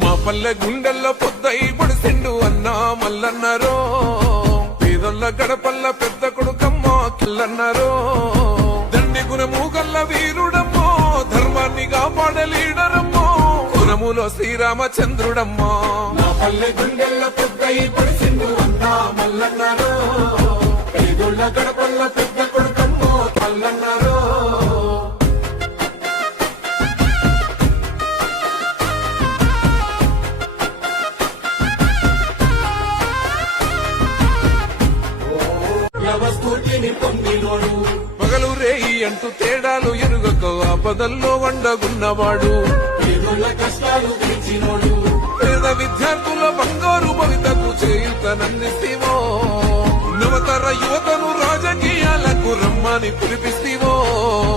మా పల్లె గుండెల్లో పొద్దై పొడిసిండు అన్నా మల్లన్నారో, పేదొల్ల గడపల్ల పెద్ద కొడుకమ్మ కిల్లన్నారో, దండి గుణము గల్ల వీరుడమ్మో, ధర్మాన్ని కాపాడే లీడరమ్మో, గుణములో శ్రీరామచంద్రుడమ్మో. నా పల్లె గుండెల్లో పొద్దై పొడిసిండు అన్నా మల్లన్నారో, పేదొల్ల గడపల్ల పెద్ద కొడుకమ్మో మల్లన్నారో. వ్యవస్థూర్తిని పొందినోడు, పగలు రేయి అంటూ తేడాలు ఎరుగక ఆపదల్లో వండగున్నవాడు, పేదోళ్ళ కష్టాలు తీర్చినోడు, పేద విద్యార్థుల బంగారు భవితకు చేయుతనందిస్తేవో, నవతర యువతను రాజకీయాలకు రమ్మని పిలిపిస్తేవో.